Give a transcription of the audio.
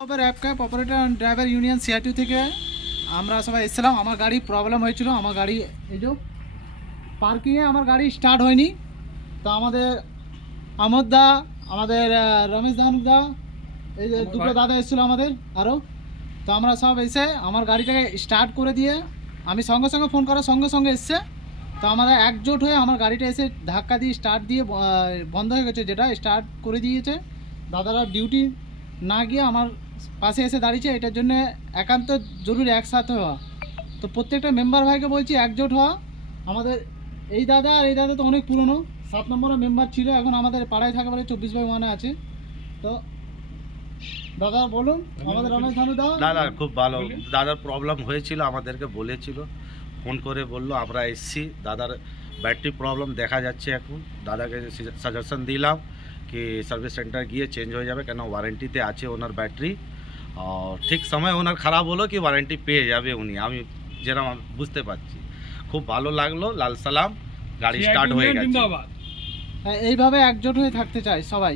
App cab operator driver union CRT থেকে আমরা সবাই এসেছিলাম। আমার গাড়ি প্রবলেম হয়েছিল, আমার গাড়ি এই যে পার্কিংয়ে আমার গাড়ি স্টার্ট হয়নি। তো আমাদের আমোদ দা, আমাদের রমেশ দা, এই যে দুটো দাদা এসেছিলো আমাদের আরও। তো আমরা সব এসে আমার গাড়িটাকে স্টার্ট করে দিয়ে আমি সঙ্গে সঙ্গে ফোন করার সঙ্গে সঙ্গে এসছে। তো আমাদের একজোট হয়ে আমার গাড়িটা এসে ধাক্কা দিয়ে স্টার্ট দিয়ে বন্ধ হয়ে গেছে, যেটা স্টার্ট করে দিয়েছে। দাদারা ডিউটি না গিয়ে আমার পাশে এসে দাঁড়িয়েছে। এটার জন্য একান্ত জরুরি একসাথে হওয়া। তো প্রত্যেকটা মেম্বার ভাইকে বলছি একজোট হওয়া। আমাদের এই দাদা আর এই দাদা তো অনেক পুরনো, 7 নম্বরের মেম্বার ছিল, এখন আমাদের পাড়ায় থাকে বলে 24/1 আছে। তো দাদা বলুন, আমাদের রমেশ দা। দাদা খুব ভালো, দাদার প্রবলেম হয়েছিল, আমাদেরকে বলেছিল, ফোন করে বললো, আমরা এসছি। দাদার ব্যাটারি প্রবলেম দেখা যাচ্ছে এখন। দাদাকে সাজেশন দিলাম কি সার্ভিস সেন্টার গিয়ে চেঞ্জ হয়ে যাবে, কেন ওয়ারেন্টিতে আছে ওনার ব্যাটারি। আর ঠিক সময় ওনার খারাপ হলো কি ওয়ারেন্টি পেয়ে যাবে উনি, আমি যেরকম বুঝতে পারছি। খুব ভালো লাগলো, লাল সালাম, গাড়ি স্টার্ট হয়ে গেছে। এইভাবে একজোট হয়ে থাকতে চাই সবাই।